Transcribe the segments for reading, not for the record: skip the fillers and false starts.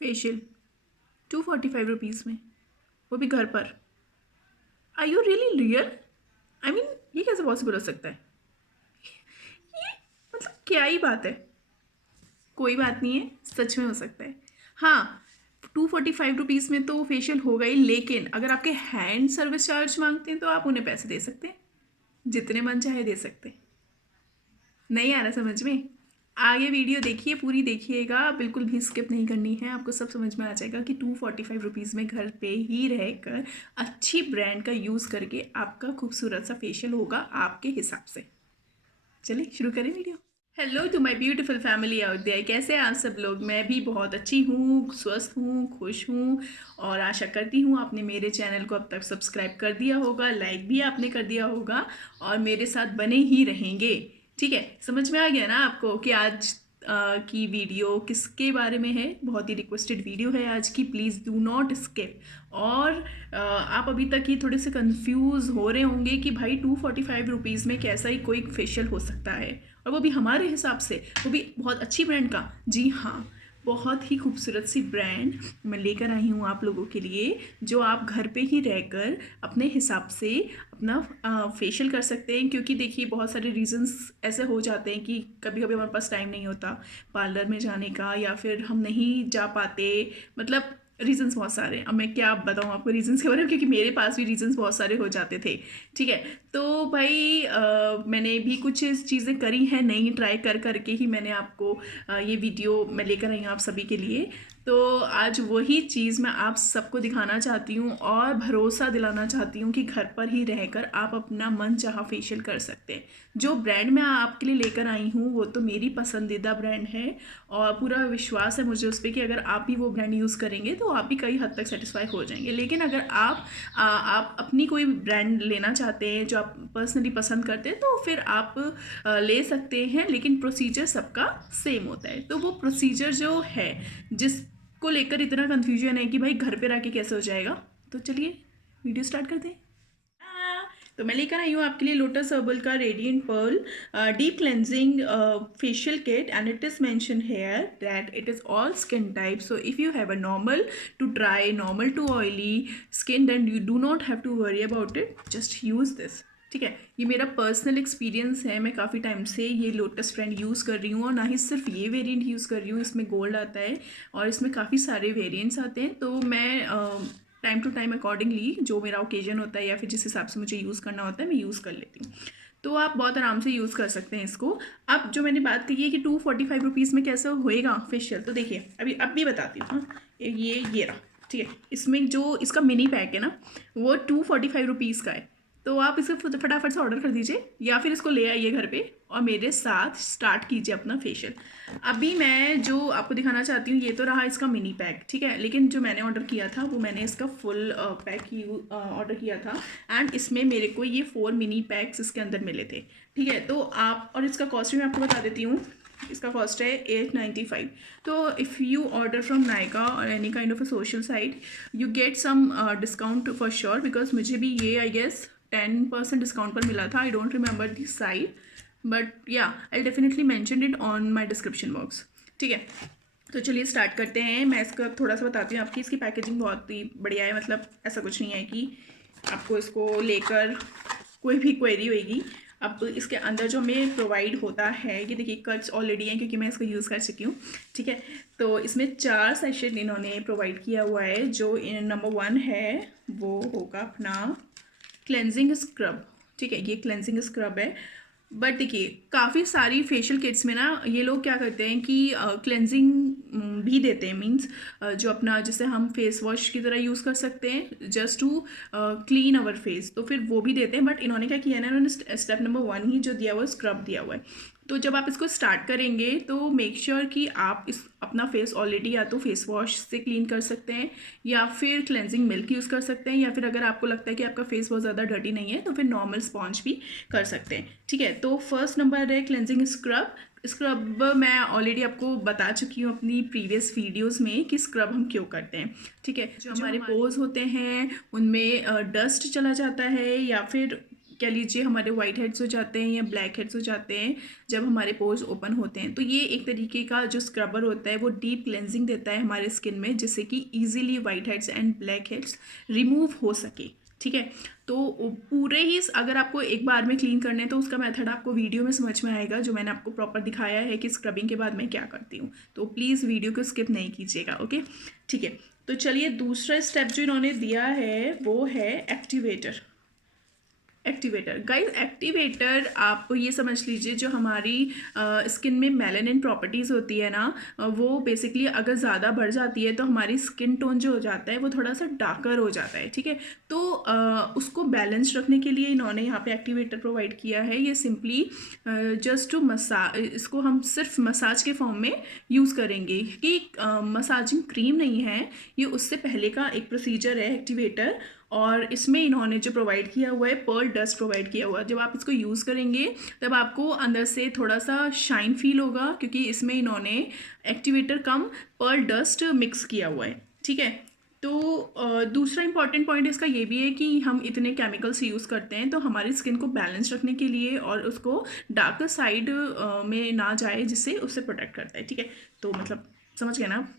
Facial 245 rupees में, वो भी घर पर। Are you really real? I mean ये कैसे पॉसिबल हो सकता है? ये मतलब क्या ही बात है। कोई बात नहीं है, सच में हो सकता है। हाँ, 245 रुपीज़ में तो फेशियल होगा ही, लेकिन अगर आपके हैंड सर्विस चार्ज मांगते हैं तो आप उन्हें पैसे दे सकते हैं, जितने मन चाहे दे सकते हैं। नहीं आ रहा समझ में? आगे वीडियो देखिए, पूरी देखिएगा, बिल्कुल भी स्किप नहीं करनी है, आपको सब समझ में आ जाएगा कि 245 रुपीज़ में घर पे ही रहकर अच्छी ब्रांड का यूज़ करके आपका खूबसूरत सा फेशियल होगा आपके हिसाब से। चलिए शुरू करें video. Hello to my beautiful family out there, कैसे हैं आप सब लोग? मैं भी बहुत अच्छी हूँ, स्वस्थ हूँ, खुश हूँ और आशा करती हूँ आपने मेरे चैनल को अब तक सब्सक्राइब कर दिया होगा, लाइक भी आपने कर दिया होगा और मेरे साथ बने ही रहेंगे। ठीक है, समझ में आ गया ना आपको कि आज की वीडियो किसके बारे में है? बहुत ही रिक्वेस्टेड वीडियो है आज की, प्लीज़ डू नॉट स्किप। और आप अभी तक ही थोड़े से कंफ्यूज हो रहे होंगे कि भाई 245 रुपीज़ में कैसा ही कोई फेशियल हो सकता है, और वो भी हमारे हिसाब से, वो भी बहुत अच्छी ब्रांड का। जी हाँ, बहुत ही खूबसूरत सी ब्रांड मैं लेकर आई हूँ आप लोगों के लिए, जो आप घर पे ही रहकर अपने हिसाब से अपना फेशियल कर सकते हैं। क्योंकि देखिए बहुत सारे रीजंस ऐसे हो जाते हैं कि कभी कभी हमारे पास टाइम नहीं होता पार्लर में जाने का, या फिर हम नहीं जा पाते, मतलब रीजंस बहुत सारे हैं। अब मैं क्या बताऊँ आपको रीजंस के बारे में, क्योंकि मेरे पास भी रीजंस बहुत सारे हो जाते थे। ठीक है, तो भाई मैंने भी कुछ चीज़ें करी हैं नई, ट्राई कर करके ही मैंने आपको ये वीडियो मैं लेकर आई हूँ आप सभी के लिए। तो आज वही चीज़ मैं आप सबको दिखाना चाहती हूँ और भरोसा दिलाना चाहती हूँ कि घर पर ही रहकर आप अपना मन चाहा फेशियल कर सकते हैं। जो ब्रांड मैं आपके लिए लेकर आई हूँ वो तो मेरी पसंदीदा ब्रांड है, और पूरा विश्वास है मुझे उस पर कि अगर आप भी वो ब्रांड यूज़ करेंगे तो आप भी कई हद तक सेटिस्फाई हो जाएंगे। लेकिन अगर आप अपनी कोई ब्रांड लेना चाहते हैं जो आप पर्सनली पसंद करते हैं तो फिर आप ले सकते हैं, लेकिन प्रोसीजर सबका सेम होता है। तो वो प्रोसीजर जो है जिसको लेकर इतना कन्फ्यूजन है कि भाई घर पे रह के कैसे हो जाएगा, तो चलिए वीडियो स्टार्ट करते हैं। तो मैं लेकर आई हूँ आपके लिए लोटस हर्बल का radiant pearl deep cleansing facial kit, and it is mention here that it is all skin type. So if you have a normal to dry, normal to oily skin, then you do not have to worry about it, just use this. ठीक है, ये मेरा personal experience है, मैं काफ़ी time से ये lotus brand use कर रही हूँ, और ना ही सिर्फ ये वेरिएंट यूज़ कर रही हूँ, इसमें गोल्ड आता है और इसमें काफ़ी सारे वेरिएंट्स आते हैं। तो मैं टाइम टू टाइम अकॉर्डिंगली जो मेरा ओकेजन होता है या फिर जिस हिसाब से मुझे यूज़ करना होता है मैं यूज़ कर लेती हूँ। तो आप बहुत आराम से यूज़ कर सकते हैं इसको। अब जो मैंने बात कही है कि 245 रुपीज़ में कैसे होएगा फेशियल, तो देखिए अभी अब भी बताती हूँ। हाँ, ये रहा। ठीक है, इसमें जो इसका मिनी पैक है ना वो 245 रुपीज़ का है। तो आप इसे फटाफट से ऑर्डर कर दीजिए या फिर इसको ले आइए घर पे और मेरे साथ स्टार्ट कीजिए अपना फेशियल। अभी मैं जो आपको दिखाना चाहती हूँ ये तो रहा इसका मिनी पैक, ठीक है, लेकिन जो मैंने ऑर्डर किया था वो मैंने इसका फुल पैक ऑर्डर किया था, एंड इसमें मेरे को ये 4 मिनी पैक्स इसके अंदर मिले थे। ठीक है, तो आप, और इसका कॉस्ट भी मैं आपको बता देती हूँ, इसका कॉस्ट है 895। तो if you order from Nykaa or any kind of a social site you get some discount for sure, because मुझे भी ये आई गेस 10% डिस्काउंट पर मिला था। I don't remember this site, but yeah I definitely mention it on my description box. ठीक है, तो चलिए स्टार्ट करते हैं। मैं इसका थोड़ा सा बताती हूँ आपकी, इसकी पैकेजिंग बहुत ही बढ़िया है, मतलब ऐसा कुछ नहीं है कि आपको इसको लेकर कोई भी क्वेरी होगी। अब इसके अंदर जो हमें प्रोवाइड होता है, ये देखिए कट्स ऑलरेडी हैं क्योंकि मैं इसको यूज़ कर चुकी हूँ। ठीक है, तो इसमें 4 सेशेट इन्होंने प्रोवाइड किया हुआ है। जो नंबर 1 है वो होगा अपना क्लेंजिंग स्क्रब। ठीक है, ये क्लेंजिंग स्क्रब है, बट देखिए काफ़ी सारी फेशियल किट्स में ना ये लोग क्या करते हैं कि क्लेंजिंग भी देते हैं, मींस जो अपना जैसे हम फेस वॉश की तरह यूज़ कर सकते हैं just to clean our face, तो फिर वो भी देते हैं। बट इन्होंने क्या किया है ना, इन्होंने स्टेप नंबर 1 ही जो दिया हुआ है स्क्रब दिया हुआ है। तो जब आप इसको स्टार्ट करेंगे तो मेक श्योर कि आप इस अपना फेस ऑलरेडी या तो फेस वॉश से क्लीन कर सकते हैं या फिर क्लेंजिंग मिल्क यूज़ कर सकते हैं, या फिर अगर आपको लगता है कि आपका फेस बहुत ज़्यादा डर्टी नहीं है तो फिर नॉर्मल स्पॉन्ज भी कर सकते हैं। ठीक है, तो फर्स्ट नंबर है क्लेंजिंग स्क्रब। स्क्रब मैं ऑलरेडी आपको बता चुकी हूँ अपनी प्रीवियस वीडियोस में कि स्क्रब हम क्यों करते हैं। ठीक है, जो हमारे पोर्स होते हैं उनमें डस्ट चला जाता है, या फिर कह लीजिए हमारे वाइट हेड्स हो जाते हैं या ब्लैक हेड्स हो जाते हैं जब हमारे पोर्स ओपन होते हैं, तो ये एक तरीके का जो स्क्रबर होता है वो डीप क्लेंजिंग देता है हमारे स्किन में, जिससे कि easily white heads and black heads remove हो सके। ठीक है, तो पूरे ही अगर आपको एक बार में क्लीन करने हैं तो उसका मेथड आपको वीडियो में समझ में आएगा, जो मैंने आपको प्रॉपर दिखाया है कि स्क्रबिंग के बाद मैं क्या करती हूँ। तो प्लीज़ वीडियो को स्किप नहीं कीजिएगा। ओके, ठीक है। तो चलिए, दूसरा स्टेप जो इन्होंने दिया है वो है एक्टिवेटर। एक्टिवेटर गाइस, एक्टिवेटर आप ये समझ लीजिए जो हमारी स्किन में मेलानिन प्रॉपर्टीज़ होती है ना, वो बेसिकली अगर ज़्यादा बढ़ जाती है तो हमारी स्किन टोन जो हो जाता है वो थोड़ा सा डार्कर हो जाता है। ठीक है, तो उसको बैलेंस रखने के लिए इन्होंने यहाँ पे एक्टिवेटर प्रोवाइड किया है। ये सिंपली जस्ट टू मसाज, इसको हम सिर्फ मसाज के फॉर्म में यूज़ करेंगे कि मसाजिंग क्रीम नहीं है, ये उससे पहले का एक प्रोसीजर है एक्टिवेटर। और इसमें इन्होंने जो प्रोवाइड किया हुआ है पर्ल डस्ट प्रोवाइड किया हुआ है। जब आप इसको यूज़ करेंगे तब आपको अंदर से थोड़ा सा शाइन फील होगा, क्योंकि इसमें इन्होंने एक्टिवेटर कम पर्ल डस्ट मिक्स किया हुआ है। ठीक है, तो दूसरा इंपॉर्टेंट पॉइंट इसका ये भी है कि हम इतने केमिकल्स यूज़ करते हैं तो हमारी स्किन को बैलेंस रखने के लिए और उसको डार्कर साइड में ना जाए, जिससे उससे प्रोटेक्ट करता है। ठीक है, तो मतलब समझ गए ना आप?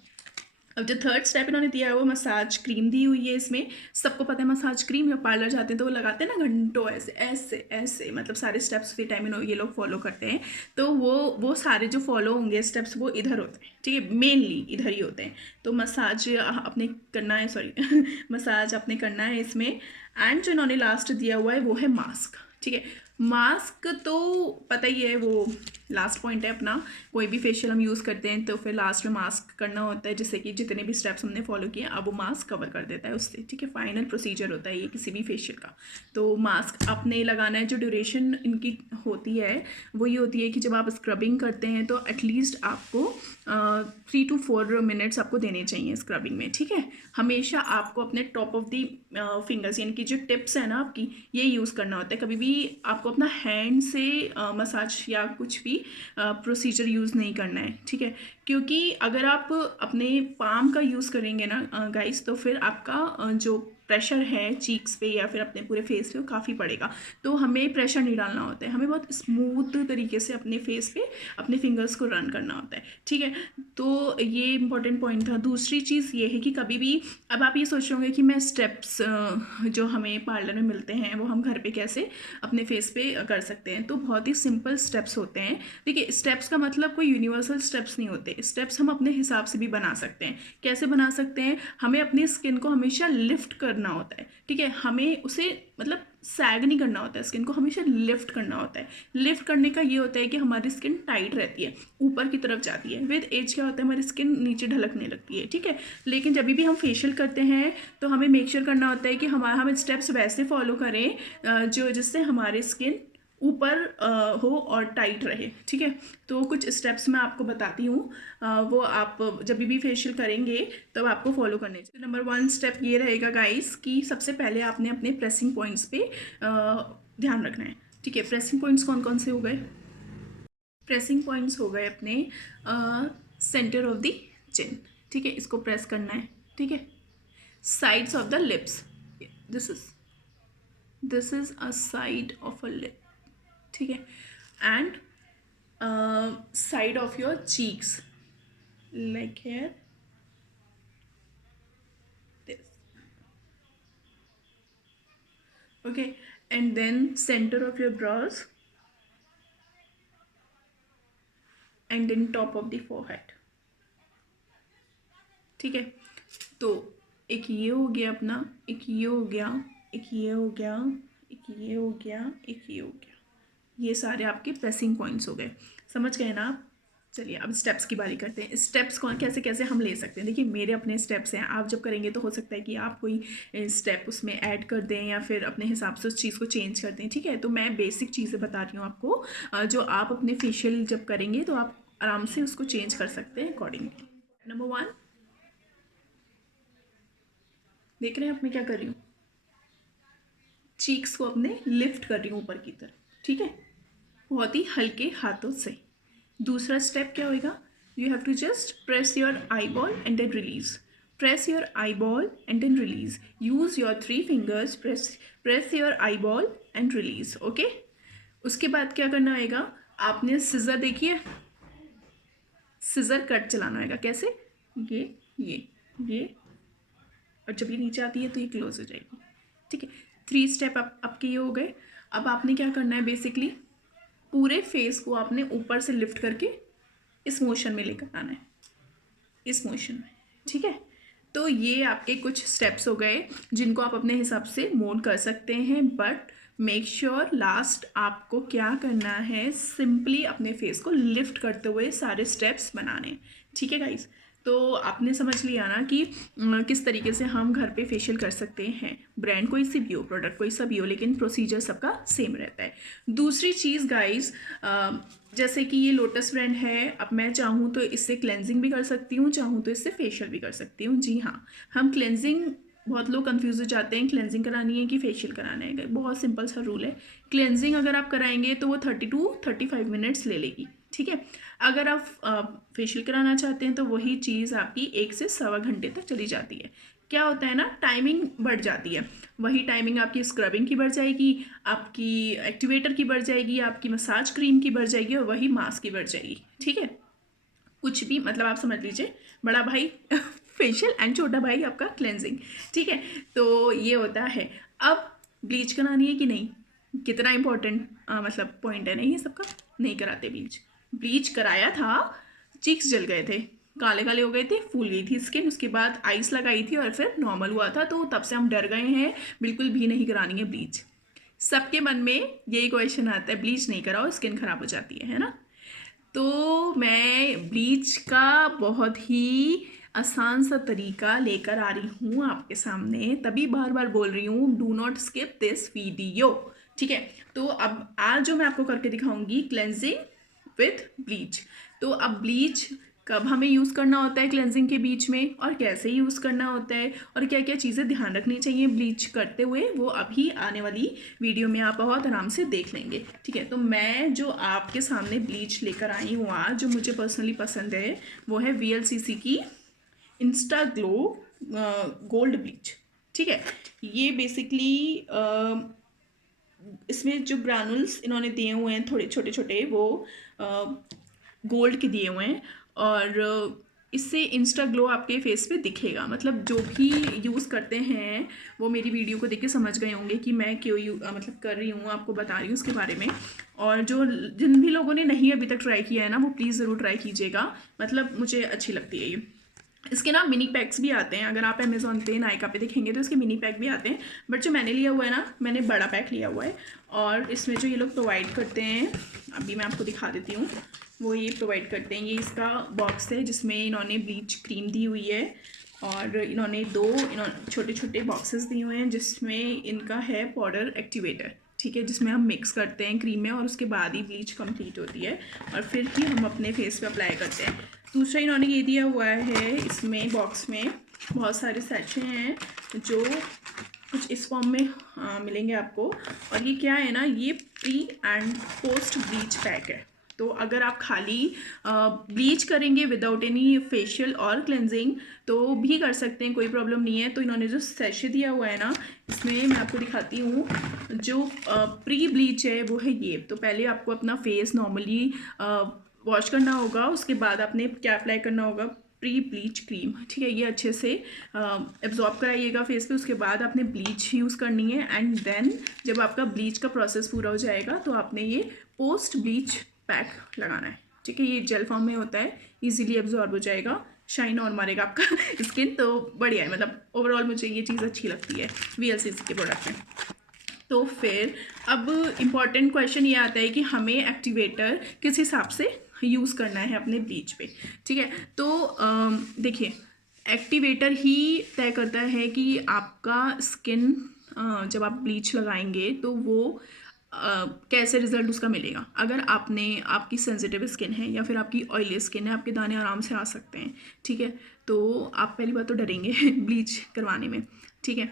अब जो थर्ड स्टेप इन्होंने दिया है वो मसाज क्रीम दी हुई है। इसमें सबको पता है मसाज क्रीम, जब पार्लर जाते हैं तो वो लगाते हैं ना घंटों, ऐसे ऐसे ऐसे, मतलब सारे स्टेप्स फ्री टाइम में ये लोग फॉलो करते हैं। तो वो सारे जो फॉलो होंगे स्टेप्स वो इधर होते हैं। ठीक है, मेनली इधर ही होते हैं। तो मसाज अपने करना है, सॉरी मसाज अपने करना है इसमें। एंड जो इन्होंने लास्ट दिया हुआ है वो है मास्क। ठीक है, मास्क तो पता ही है, वो लास्ट पॉइंट है अपना। कोई भी फेशियल हम यूज़ करते हैं तो फिर लास्ट में मास्क करना होता है, जिससे कि जितने भी स्टेप्स हमने फॉलो किए अब वो मास्क कवर कर देता है उससे। ठीक है, फाइनल प्रोसीजर होता है ये किसी भी फेशियल का। तो मास्क आपने लगाना है। जो ड्यूरेशन इनकी होती है वो ये होती है कि जब आप स्क्रबिंग करते हैं तो एटलीस्ट आपको 3 to 4 मिनट्स आपको देने चाहिए स्क्रबिंग में। ठीक है, हमेशा आपको अपने टॉप ऑफ दी फिंगर्स, यानी कि जो टिप्स है ना आपकी, ये यूज़ करना होता है। कभी भी आपको अपना हैंड से मसाज या कुछ भी प्रोसीजर यूज़ नहीं करना है। ठीक है, क्योंकि अगर आप अपने पाम का यूज़ करेंगे ना गाइस, तो फिर आपका जो प्रेशर है चीक्स पे या फिर अपने पूरे फेस पे वो काफ़ी पड़ेगा। तो हमें प्रेशर नहीं डालना होता है, हमें बहुत स्मूथ तरीके से अपने फेस पे अपने फिंगर्स को रन करना होता है। ठीक है, तो ये इंपॉर्टेंट पॉइंट था। दूसरी चीज़ ये है कि कभी भी, अब आप ये सोच रहे होंगे कि मैं स्टेप्स जो हमें पार्लर में मिलते हैं वो हम घर पे कैसे अपने फेस पे कर सकते हैं। तो बहुत ही सिंपल स्टेप्स होते हैं। देखिए, स्टेप्स का मतलब कोई यूनिवर्सल स्टेप्स नहीं होते। स्टेप्स हम अपने हिसाब से भी बना सकते हैं। कैसे बना सकते हैं? हमें अपनी स्किन को हमेशा लिफ्ट करना होता है। ठीक है, हमें उसे मतलब सैग नहीं करना होता है, स्किन को हमेशा लिफ्ट करना होता है। लिफ्ट करने का ये होता है कि हमारी स्किन टाइट रहती है, ऊपर की तरफ जाती है। विद एज क्या होता है, हमारी स्किन नीचे ढलकने लगती है। ठीक है, लेकिन जब भी हम फेशियल करते हैं तो हमें मेक श्योर करना होता है कि हम स्टेप्स वैसे फॉलो करें जो जिससे हमारी स्किन ऊपर हो और टाइट रहे। ठीक है, तो कुछ स्टेप्स मैं आपको बताती हूँ, वो आप जब भी फेशियल करेंगे तब आपको फॉलो करने चाहिए। नंबर 1 स्टेप ये रहेगा गाइस कि सबसे पहले आपने अपने प्रेसिंग पॉइंट्स पे ध्यान रखना है। ठीक है, प्रेसिंग पॉइंट्स कौन कौन से हो गए? प्रेसिंग पॉइंट्स हो गए अपने सेंटर ऑफ द चिन। ठीक है, इसको प्रेस करना है। ठीक है, sides of the lips, this is a side of a lip. ठीक है, and side of your cheeks, like here, this. Okay, and then center of your brows, and then top of the forehead. ठीक है, तो एक ये हो गया अपना, एक ये हो गया, एक ये हो गया, एक ये हो गया, एक ये हो गया। ये सारे आपके प्रेसिंग पॉइंट्स हो गए। समझ गए ना आप? चलिए अब स्टेप्स की बारी करते हैं। स्टेप्स कौन कैसे कैसे हम ले सकते हैं? देखिए, मेरे अपने स्टेप्स हैं। आप जब करेंगे तो हो सकता है कि आप कोई स्टेप उसमें ऐड कर दें या फिर अपने हिसाब से उस चीज़ को चेंज कर दें। ठीक है, तो मैं बेसिक चीज़ें बता रही हूँ आपको, जो आप अपने फेशियल जब करेंगे तो आप आराम से उसको चेंज कर सकते हैं अकॉर्डिंगली। नंबर 1, देख रहे हैं आप मैं क्या कर रही हूँ? चीक्स को अपने लिफ्ट कर रही हूँ ऊपर की तरफ। ठीक है, बहुत ही हल्के हाथों से। दूसरा स्टेप क्या होएगा? You have to just press your eyeball and then release. Press your eyeball and then release. Use your 3 fingers. Press your eyeball and release. Okay. उसके बाद क्या करना आएगा, आपने सिजर देखिए, सिजर कट चलाना आएगा। कैसे, ये और जब ये नीचे आती है तो ये क्लोज हो जाएगी। ठीक है, 3 स्टेप आपके ये हो गए। अब आपने क्या करना है, बेसिकली पूरे फेस को आपने ऊपर से लिफ्ट करके इस मोशन में लेकर आना है, इस मोशन में। ठीक है, तो ये आपके कुछ स्टेप्स हो गए जिनको आप अपने हिसाब से मोड कर सकते हैं, बट मेक श्योर लास्ट आपको क्या करना है, सिंपली अपने फेस को लिफ्ट करते हुए सारे स्टेप्स बनाने। ठीक है गाइस, तो आपने समझ लिया ना कि किस तरीके से हम घर पे फेशियल कर सकते हैं। ब्रांड कोई सी भी हो, प्रोडक्ट कोई सा भी हो, लेकिन प्रोसीजर सबका सेम रहता है। दूसरी चीज़ गाइस, जैसे कि ये लोटस ब्रांड है, अब मैं चाहूँ तो इससे क्लेंजिंग भी कर सकती हूँ, चाहूँ तो इससे फेशियल भी कर सकती हूँ। जी हाँ, हम क्लेंजिंग, बहुत लोग कंफ्यूज हो जाते हैं क्लेंजिंग करानी है कि फेशियल कराना है। बहुत सिंपल सा रूल है, क्लेंजिंग अगर आप कराएंगे तो वो 30 to 35 मिनट्स ले लेगी। ठीक है, अगर आप फेशियल कराना चाहते हैं तो वही चीज़ आपकी 1 से सवा घंटे तक चली जाती है। क्या होता है ना, टाइमिंग बढ़ जाती है। वही टाइमिंग आपकी स्क्रबिंग की बढ़ जाएगी, आपकी एक्टिवेटर की बढ़ जाएगी, आपकी मसाज क्रीम की बढ़ जाएगी, और वही मास्क की बढ़ जाएगी। ठीक है, कुछ भी, मतलब आप समझ लीजिए, बड़ा भाई फेशियल एंड छोटा भाई आपका क्लेंजिंग। ठीक है, तो ये होता है। अब ब्लीच करानी है कि नहीं, कितना इंपॉर्टेंट मतलब पॉइंट है ना ये सबका। नहीं कराते ब्लीच, ब्लीच कराया था, चीक्स जल गए थे, काले काले हो गए थे, फूल गई थी स्किन, उसके बाद आइस लगाई थी और फिर नॉर्मल हुआ था, तो तब से हम डर गए हैं, बिल्कुल भी नहीं करानी है ब्लीच। सबके मन में यही क्वेश्चन आता है, ब्लीच नहीं कराओ स्किन खराब हो जाती है ना। तो मैं ब्लीच का बहुत ही आसान सा तरीका लेकर आ रही हूँ आपके सामने, तभी बार बार बोल रही हूँ do not skip this video. ठीक है, तो अब आज जो मैं आपको करके दिखाऊंगी क्लेंजिंग विथ ब्लीच। तो अब ब्लीच कब हमें यूज़ करना होता है क्लेंजिंग के बीच में, और कैसे यूज़ करना होता है, और क्या क्या चीज़ें ध्यान रखनी चाहिए ब्लीच करते हुए, वो अभी आने वाली वीडियो में आप बहुत आराम से देख लेंगे। ठीक है, तो मैं जो आपके सामने ब्लीच लेकर आई हूँ आज, जो मुझे पर्सनली पसंद है, वो है VLCC की इंस्टा ग्लो गोल्ड ब्लीच। ठीक है, ये बेसिकली इसमें जो ग्रानुल्स इन्होंने दिए हुए हैं थोड़े छोटे छोटे, वो गोल्ड के दिए हुए हैं, और इससे इंस्टा ग्लो आपके फेस पे दिखेगा। मतलब जो भी यूज़ करते हैं वो मेरी वीडियो को देख के समझ गए होंगे कि मैं क्यों मतलब कर रही हूँ, आपको बता रही हूँ उसके बारे में। और जिन भी लोगों ने नहीं अभी तक ट्राई किया है ना, वो प्लीज़ ज़रूर ट्राई कीजिएगा, मतलब मुझे अच्छी लगती है ये। इसके ना मिनी पैक्स भी आते हैं, अगर आप अमेज़ॉन पे नायका पे देखेंगे तो इसके मिनी पैक भी आते हैं, बट जो मैंने लिया हुआ है ना, मैंने बड़ा पैक लिया हुआ है। और इसमें जो ये लोग प्रोवाइड करते हैं, अभी मैं आपको दिखा देती हूँ, वो ये प्रोवाइड करते हैं। ये इसका बॉक्स है जिसमें इन्होंने ब्लीच क्रीम दी हुई है, और इन्होंने छोटे छोटे बॉक्सेस दिए हुए हैं जिसमें इनका है पाउडर एक्टिवेटर। ठीक है, जिसमें हम मिक्स करते हैं क्रीम में, और उसके बाद ही ब्लीच कंप्लीट होती है, और फिर ही हम अपने फेस पे अप्लाई करते हैं। दूसरा इन्होंने ये दिया हुआ है, इसमें बॉक्स में बहुत सारे सैचे हैं जो कुछ इस फॉर्म में मिलेंगे आपको। और ये क्या है ना, ये pre and post bleach pack है। तो अगर आप खाली ब्लीच करेंगे विदाउट एनी फेशियल और क्लेंजिंग तो भी कर सकते हैं, कोई प्रॉब्लम नहीं है। तो इन्होंने जो सैशे दिया हुआ है ना, इसमें मैं आपको दिखाती हूँ, जो प्री ब्लीच है वो है ये। तो पहले आपको अपना फेस नॉर्मली वॉश करना होगा, उसके बाद आपने क्या अप्लाई करना होगा, प्री ब्लीच क्रीम। ठीक है, ये अच्छे से एब्जॉर्ब कराइएगा फेस पे, उसके बाद आपने ब्लीच यूज़ करनी है, एंड देन जब आपका ब्लीच का प्रोसेस पूरा हो जाएगा तो आपने ये पोस्ट ब्लीच पैक लगाना है। ठीक है, ये जेल फॉर्म में होता है, इजीली एब्जॉर्ब हो जाएगा, शाइन और मारेगा आपका स्किन, तो बढ़िया है। मतलब ओवरऑल मुझे ये चीज़ अच्छी लगती है VLCC के प्रोडक्ट में। तो फिर अब इम्पॉर्टेंट क्वेश्चन ये आता है कि हमें एक्टिवेटर किस हिसाब से यूज़ करना है अपने ब्लीच पे। ठीक है, तो देखिए, एक्टिवेटर ही तय करता है कि आपका स्किन जब आप ब्लीच लगाएंगे तो वो कैसे रिजल्ट उसका मिलेगा। अगर आपकी सेंसिटिव स्किन है या फिर आपकी ऑयली स्किन है, आपके दाने आराम से आ सकते हैं। ठीक है, तो आप पहली बात तो डरेंगे ब्लीच करवाने में। ठीक है,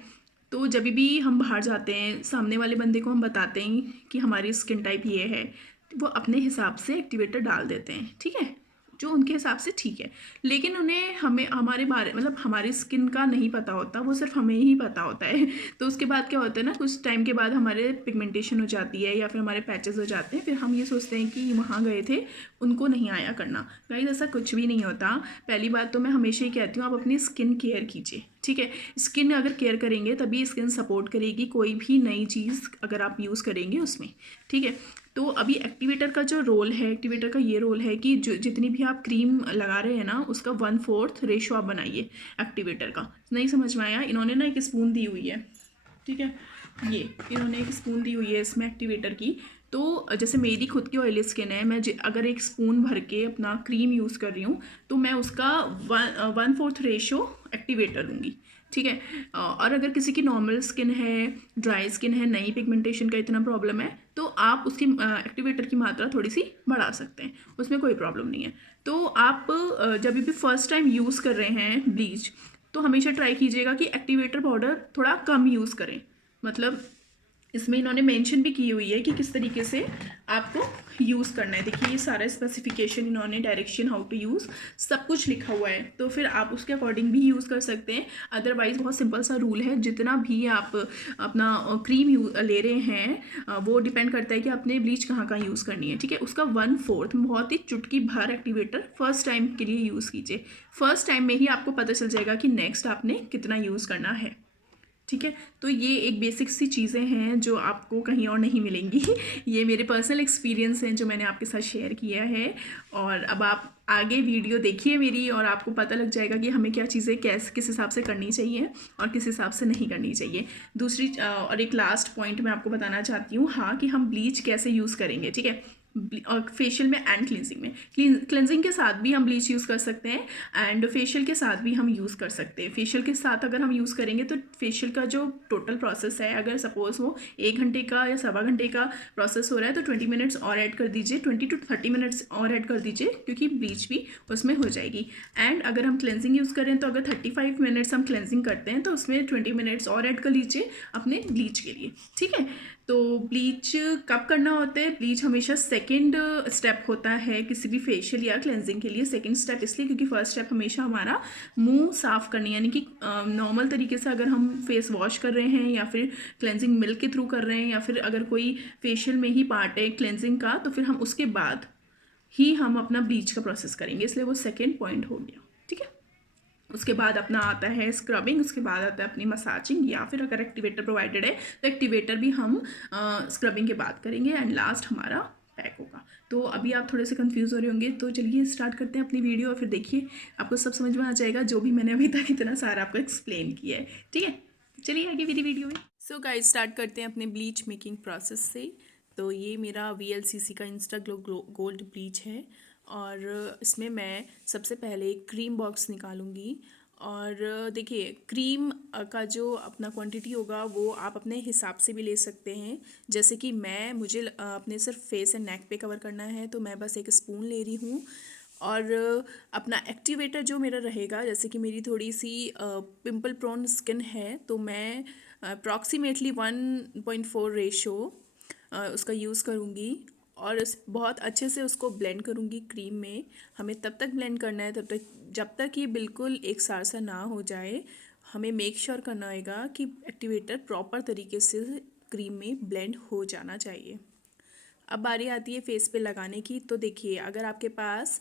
तो जब भी हम बाहर जाते हैं, सामने वाले बंदे को हम बताते हैं कि हमारी स्किन टाइप ये है, वो अपने हिसाब से एक्टिवेटर डाल देते हैं। ठीक है, जो उनके हिसाब से ठीक है। लेकिन उन्हें हमें हमारे बारे मतलब हमारी स्किन का नहीं पता होता, वो सिर्फ हमें ही पता होता है। तो उसके बाद क्या होता है ना, कुछ टाइम के बाद हमारे पिगमेंटेशन हो जाती है या फिर हमारे पैचेस हो जाते हैं, फिर हम ये सोचते हैं कि वहाँ गए थे, उनको नहीं आया करना। गाइस ऐसा कुछ भी नहीं होता। पहली बात तो मैं हमेशा ही कहती हूँ, आप अपनी स्किन केयर कीजिए, ठीक है। स्किन अगर केयर करेंगे तभी स्किन सपोर्ट करेगी कोई भी नई चीज़ अगर आप यूज़ करेंगे उसमें, ठीक है। तो अभी एक्टिवेटर का जो रोल है, एक्टिवेटर का ये रोल है कि जो जितनी भी आप क्रीम लगा रहे हैं ना, उसका 1/4 रेशो आप बनाइए एक्टिवेटर का। नहीं समझ में आया? इन्होंने ना एक स्पून दी हुई है, ठीक है, ये इन्होंने एक स्पून दी हुई है इसमें एक्टिवेटर की। तो जैसे मेरी खुद की ऑयली स्किन है, मैं अगर एक स्पून भर के अपना क्रीम यूज़ कर रही हूँ तो मैं उसका 1/4 रेशो एक्टिवेटर लूँगी, ठीक है। और अगर किसी की नॉर्मल स्किन है, ड्राई स्किन है, नई पिगमेंटेशन का इतना प्रॉब्लम है, तो आप उसकी एक्टिवेटर की मात्रा थोड़ी सी बढ़ा सकते हैं, उसमें कोई प्रॉब्लम नहीं है। तो आप जब भी फर्स्ट टाइम यूज़ कर रहे हैं ब्लीच, तो हमेशा ट्राई कीजिएगा कि एक्टिवेटर पाउडर थोड़ा कम यूज़ करें। मतलब इसमें इन्होंने मेंशन भी की हुई है कि किस तरीके से आपको यूज़ करना है। देखिए ये सारा स्पेसिफिकेशन, इन्होंने डायरेक्शन हाउ टू यूज़ सब कुछ लिखा हुआ है, तो फिर आप उसके अकॉर्डिंग भी यूज़ कर सकते हैं। अदरवाइज़ बहुत सिंपल सा रूल है, जितना भी आप अपना क्रीम ले रहे हैं वो डिपेंड करता है कि आपने ब्लीच कहाँ कहाँ यूज़ करनी है, ठीक है। उसका 1/4 बहुत ही चुटकी भर एक्टिवेटर फर्स्ट टाइम के लिए यूज़ कीजिए। फर्स्ट टाइम में ही आपको पता चल जाएगा कि नेक्स्ट आपने कितना यूज़ करना है, ठीक है। तो ये एक बेसिक सी चीज़ें हैं जो आपको कहीं और नहीं मिलेंगी। ये मेरे पर्सनल एक्सपीरियंस हैं जो मैंने आपके साथ शेयर किया है। और अब आप आगे वीडियो देखिए मेरी, और आपको पता लग जाएगा कि हमें क्या चीज़ें कैसे किस हिसाब से करनी चाहिए और किस हिसाब से नहीं करनी चाहिए। दूसरी और एक लास्ट पॉइंट मैं आपको बताना चाहती हूँ, हाँ, कि हम ब्लीच कैसे यूज़ करेंगे, ठीक है। और फेशियल में एंड क्लिनजिंग में, क्लिनजिंग के साथ भी हम ब्लीच यूज़ कर सकते हैं एंड फेशियल के साथ भी हम यूज़ कर सकते हैं। फेशियल के साथ अगर हम यूज़ करेंगे तो फेशियल का जो टोटल प्रोसेस है, अगर सपोज़ वो 1 घंटे का या सवा घंटे का प्रोसेस हो रहा है, तो 20 मिनट्स और ऐड कर दीजिए, 20 to 30 मिनट्स और ऐड कर दीजिए, क्योंकि ब्लीच भी उसमें हो जाएगी। एंड अगर हम क्लेंजिंग यूज़ करें तो अगर 35 मिनट्स हम क्लेंजिंग करते हैं तो उसमें 20 मिनट्स और ऐड कर लीजिए अपने ब्लीच के लिए, ठीक है। तो ब्लीच कब करना होता है? ब्लीच हमेशा सेकंड स्टेप होता है किसी भी फेशियल या क्लेंजिंग के लिए। सेकंड स्टेप इसलिए क्योंकि फर्स्ट स्टेप हमेशा हमारा मुंह साफ़ करनी, यानी कि नॉर्मल तरीके से अगर हम फेस वॉश कर रहे हैं या फिर क्लेंजिंग मिल्क के थ्रू कर रहे हैं या फिर अगर कोई फेशियल में ही पार्ट है क्लेंजिंग का, तो फिर हम उसके बाद ही हम अपना ब्लीच का प्रोसेस करेंगे, इसलिए वो सेकेंड पॉइंट हो गया, ठीक है। उसके बाद अपना आता है स्क्रबिंग, उसके बाद आता है अपनी मसाजिंग, या फिर अगर एक्टिवेटर प्रोवाइडेड है तो एक्टिवेटर भी हम स्क्रबिंग के बाद करेंगे एंड लास्ट हमारा पैक होगा। तो अभी आप थोड़े से कंफ्यूज हो रहे होंगे, तो चलिए स्टार्ट करते हैं अपनी वीडियो और फिर देखिए आपको सब समझ में आ जाएगा जो भी मैंने अभी तक इतना सारा आपको एक्सप्लेन किया है, ठीक है। चलिए आगे मेरी वीडियो में। सो गाइस स्टार्ट करते हैं अपने ब्लीच मेकिंग प्रोसेस से। तो ये मेरा VLCC का इंस्टा ग्लो गोल्ड ब्लीच है और इसमें मैं सबसे पहले क्रीम बॉक्स निकालूंगी। और देखिए क्रीम का जो अपना क्वांटिटी होगा वो आप अपने हिसाब से भी ले सकते हैं। जैसे कि मुझे अपने सिर्फ फेस एंड नेक पे कवर करना है तो मैं बस 1 स्पून ले रही हूँ। और अपना एक्टिवेटर जो मेरा रहेगा, जैसे कि मेरी थोड़ी सी पिंपल प्रोन स्किन है, तो मैं अप्रॉक्सीमेटली 1/4 रेशो उसका यूज़ करूँगी और बहुत अच्छे से उसको ब्लेंड करूँगी क्रीम में। हमें तब तक ब्लेंड करना है जब तक ये बिल्कुल एक सार सा ना हो जाए। हमें मेक श्योर करना होगा कि एक्टिवेटर प्रॉपर तरीके से क्रीम में ब्लेंड हो जाना चाहिए। अब बारी आती है फेस पे लगाने की। तो देखिए अगर आपके पास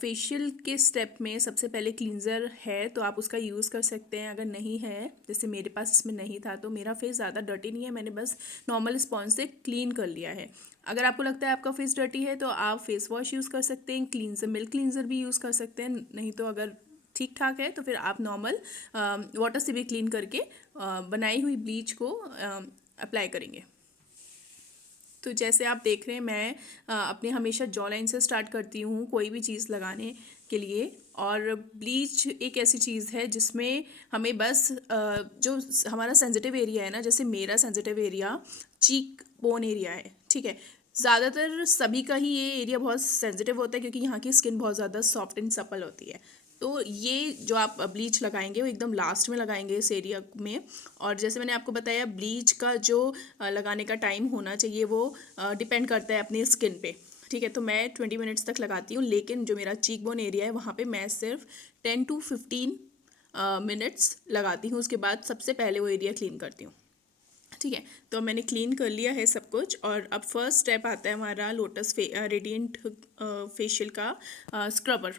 फेशियल के स्टेप में सबसे पहले क्लींजर है तो आप उसका यूज़ कर सकते हैं। अगर नहीं है, जैसे मेरे पास इसमें नहीं था, तो मेरा फेस ज़्यादा डर्टी नहीं है, मैंने बस नॉर्मल स्पॉन्ज से क्लीन कर लिया है। अगर आपको लगता है आपका फेस डर्टी है तो आप फेस वॉश यूज़ कर सकते हैं, क्लींजर मिल्क क्लींजर भी यूज़ कर सकते हैं। नहीं तो अगर ठीक ठाक है तो फिर आप नॉर्मल वाटर से भी क्लीन करके बनाई हुई ब्लीच को अप्लाई करेंगे। तो जैसे आप देख रहे हैं मैं अपने हमेशा जॉ लाइन से स्टार्ट करती हूँ कोई भी चीज़ लगाने के लिए। और ब्लीच एक ऐसी चीज़ है जिसमें हमें बस जो हमारा सेंसिटिव एरिया है ना, जैसे मेरा sensitive area cheek bone area है, ठीक है। ज़्यादातर सभी का ही ये एरिया बहुत सेंसिटिव होता है क्योंकि यहाँ की स्किन बहुत ज़्यादा सॉफ्ट एंड सपल होती है। तो ये जो आप ब्लीच लगाएंगे वो एकदम लास्ट में लगाएंगे इस एरिया में। और जैसे मैंने आपको बताया ब्लीच का जो लगाने का टाइम होना चाहिए वो डिपेंड करता है अपनी स्किन पे। ठीक है। तो मैं 20 मिनट्स तक लगाती हूँ, लेकिन जो मेरा चीक बोन एरिया है वहाँ पे मैं सिर्फ 10 to 15 मिनट्स लगाती हूँ। उसके बाद सबसे पहले वो एरिया क्लीन करती हूँ। ठीक है, तो मैंने क्लीन कर लिया है सब कुछ। और अब फर्स्ट स्टेप आता है हमारा लोटस रेडिएंट फेशियल का स्क्रबर।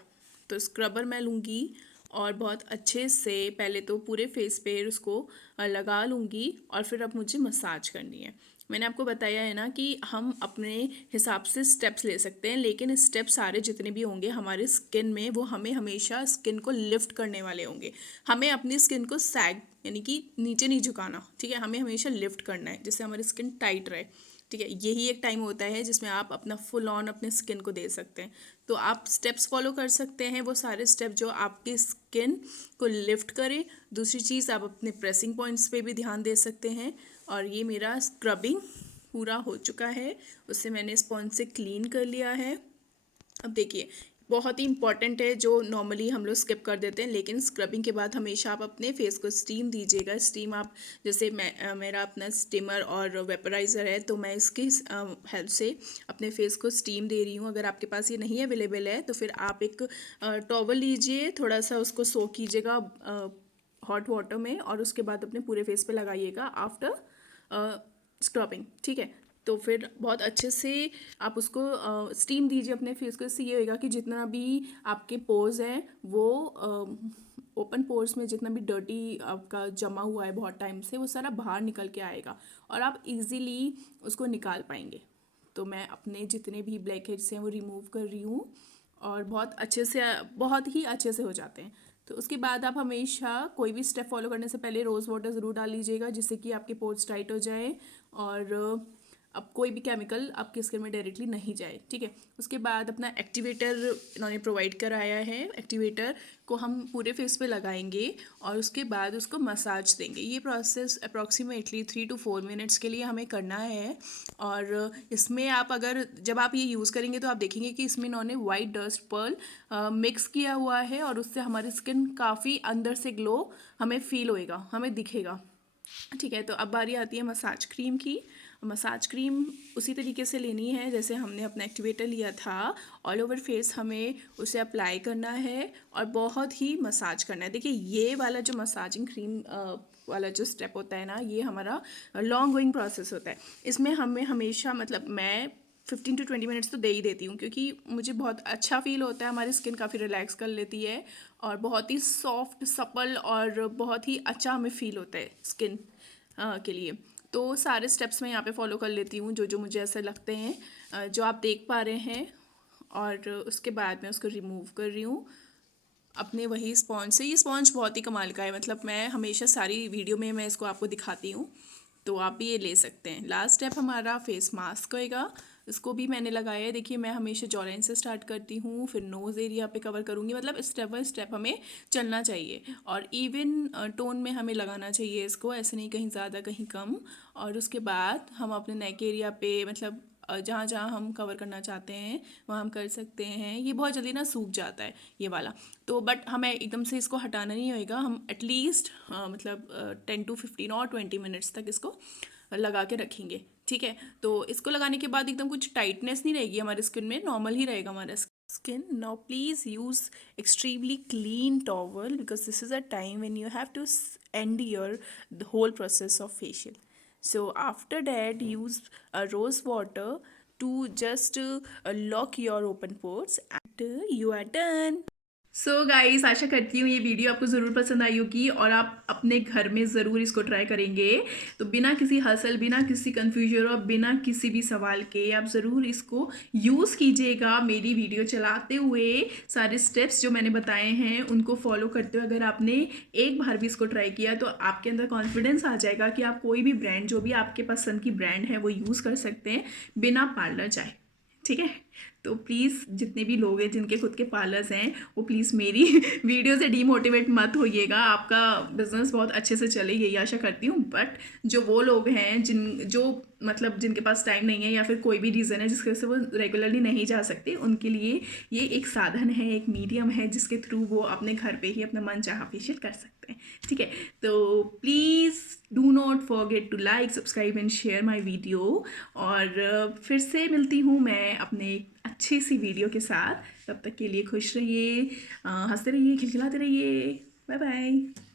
तो स्क्रबर मैं लूँगी और बहुत अच्छे से पहले तो पूरे फेस पे उसको लगा लूँगी, और फिर अब मुझे मसाज करनी है। मैंने आपको बताया है ना कि हम अपने हिसाब से स्टेप्स ले सकते हैं, लेकिन स्टेप सारे जितने भी होंगे हमारे स्किन में, वो हमें हमेशा स्किन को लिफ्ट करने वाले होंगे। हमें अपनी स्किन को सैग यानी कि नीचे नहीं झुकाना, ठीक है, हमें हमेशा लिफ्ट करना है जिससे हमारी स्किन टाइट रहे। ठीक है, यही एक टाइम होता है जिसमें आप अपना फुल ऑन अपने स्किन को दे सकते हैं। तो आप स्टेप्स फॉलो कर सकते हैं, वो सारे स्टेप जो आपकी स्किन को लिफ्ट करें। दूसरी चीज़, आप अपने प्रेसिंग पॉइंट्स पे भी ध्यान दे सकते हैं। और ये मेरा स्क्रबिंग पूरा हो चुका है, उससे मैंने स्पॉन्ज से क्लीन कर लिया है। अब देखिए, बहुत ही इंपॉर्टेंट है जो नॉर्मली हम लोग स्किप कर देते हैं, लेकिन स्क्रबिंग के बाद हमेशा आप अपने फेस को स्टीम दीजिएगा। स्टीम आप जैसे मेरा अपना स्टीमर और वेपराइज़र है, तो मैं इसकी हेल्प से अपने फेस को स्टीम दे रही हूँ। अगर आपके पास ये नहीं अवेलेबल है तो फिर आप एक टॉवल लीजिए, थोड़ा सा उसको सोक कीजिएगा हॉट वाटर में, और उसके बाद अपने पूरे फेस पे लगाइएगा आफ्टर स्क्रबिंग। ठीक है, तो फिर बहुत अच्छे से आप उसको स्टीम दीजिए अपने फेस को। इससे ये होगा कि जितना भी आपके पोर्स हैं वो ओपन पोर्स में जितना भी डर्टी आपका जमा हुआ है बहुत टाइम से, वो सारा बाहर निकल के आएगा और आप इजीली उसको निकाल पाएंगे। तो मैं अपने जितने भी ब्लैक हेड्स हैं वो रिमूव कर रही हूँ, और बहुत ही अच्छे से हो जाते हैं। तो उसके बाद आप हमेशा कोई भी स्टेप फॉलो करने से पहले रोज़ वाटर ज़रूर डाल लीजिएगा, जिससे कि आपके पोर्स टाइट हो जाए और अब कोई भी केमिकल आपकी स्किन में डायरेक्टली नहीं जाए। ठीक है, उसके बाद अपना एक्टिवेटर इन्होंने प्रोवाइड कराया है। एक्टिवेटर को हम पूरे फेस पे लगाएंगे और उसके बाद उसको मसाज देंगे। ये प्रोसेस अप्रॉक्सीमेटली 3 to 4 मिनट्स के लिए हमें करना है। और इसमें आप अगर जब आप ये यूज़ करेंगे तो आप देखेंगे कि इसमें इन्होंने वाइट डस्ट पर्ल मिक्स किया हुआ है, और उससे हमारी स्किन काफ़ी अंदर से ग्लो हमें फील होएगा, हमें दिखेगा। ठीक है, तो अब बारी आती है मसाज क्रीम की। मसाज क्रीम उसी तरीके से लेनी है जैसे हमने अपना एक्टिवेटर लिया था। ऑल ओवर फेस हमें उसे अप्लाई करना है और बहुत ही मसाज करना है। देखिए, ये वाला जो मसाजिंग क्रीम वाला जो स्टेप होता है ना, ये हमारा लॉन्ग गोइंग प्रोसेस होता है। इसमें हमें हमेशा मैं 15 to 20 मिनट्स तो दे ही देती हूँ, क्योंकि मुझे बहुत अच्छा फील होता है। हमारी स्किन काफ़ी रिलैक्स कर लेती है और बहुत ही सॉफ्ट सपल और बहुत ही अच्छा हमें फील होता है स्किन के लिए। तो सारे स्टेप्स मैं यहाँ पे फॉलो कर लेती हूँ जो जो मुझे ऐसे लगते हैं, जो आप देख पा रहे हैं। और उसके बाद मैं उसको रिमूव कर रही हूँ अपने वही स्पॉन्ज से। ये स्पॉन्ज बहुत ही कमाल का है, मतलब मैं हमेशा सारी वीडियो में मैं इसको आपको दिखाती हूँ, तो आप भी ये ले सकते हैं। लास्ट स्टेप हमारा फेस मास्क होएगा, इसको भी मैंने लगाया है। देखिए, मैं हमेशा जॉ लाइन से स्टार्ट करती हूँ, फिर नोज़ एरिया पे कवर करूँगी, मतलब स्टेप बाय स्टेप हमें चलना चाहिए। और इवन टोन में हमें लगाना चाहिए इसको, ऐसे नहीं कहीं ज़्यादा कहीं कम। और उसके बाद हम अपने नेक एरिया पे, मतलब जहाँ जहाँ हम कवर करना चाहते हैं वहाँ हम कर सकते हैं। ये बहुत जल्दी ना सूख जाता है ये वाला, तो बट हमें एकदम से इसको हटाना नहीं होएगा। हम एटलीस्ट 10 to 15 और 20 मिनट्स तक इसको लगा के रखेंगे। ठीक है, तो इसको लगाने के बाद एकदम कुछ टाइटनेस नहीं रहेगी हमारे स्किन में, नॉर्मल ही रहेगा हमारा skin. Now please use extremely clean towel because this is a time when you have to end the whole process of facial. So after that, use rose water to just lock your open pores, and you are done. So guys, आशा करती हूँ ये video आपको ज़रूर पसंद आई होगी और आप अपने घर में ज़रूर इसको ट्राई करेंगे। तो बिना किसी हसल, बिना किसी कन्फ्यूजन और बिना किसी भी सवाल के आप ज़रूर इसको यूज़ कीजिएगा। मेरी वीडियो चलाते हुए सारे स्टेप्स जो मैंने बताए हैं उनको फॉलो करते हुए अगर आपने एक बार भी इसको ट्राई किया तो आपके अंदर कॉन्फिडेंस आ जाएगा कि आप कोई भी ब्रांड, जो भी आपके पसंद की ब्रांड है, वो यूज़ कर सकते हैं बिना पार्लर जाए। ठीक है, तो प्लीज़ जितने भी लोग हैं जिनके खुद के पार्लर्स हैं, वो प्लीज़ मेरी वीडियो से डीमोटिवेट मत होइएगा। आपका बिजनेस बहुत अच्छे से चले, यही आशा करती हूँ। बट जो वो लोग हैं जो मतलब जिनके पास टाइम नहीं है या फिर कोई भी रीज़न है जिसकी वजह से वो रेगुलरली नहीं जा सकते, उनके लिए ये एक साधन है, एक मीडियम है जिसके थ्रू वो अपने घर पे ही अपना मन चाहा फेशियल कर सकते हैं। ठीक है, तो please do not forget to like, subscribe and share my video. और फिर से मिलती हूँ मैं अपने एक अच्छी सी वीडियो के साथ। तब तक के लिए खुश रहिए, हंसते रहिए, खिलखिलाते रहिए। Bye bye.